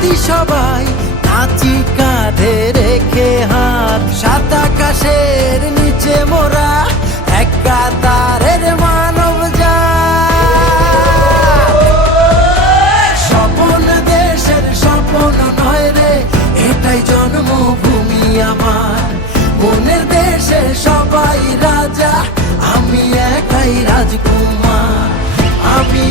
সাথী সবাই কাঁচি কাঁধে রেখে হাত, সাত আকাশের নিচে মোরা এক কাতারের মানব যা স্বপন দেশের স্বপন নয় রে, এটাই জন্মভূমি আমার। মনের দেশে সবাই রাজা, আমি একাই রাজকুমার। আমি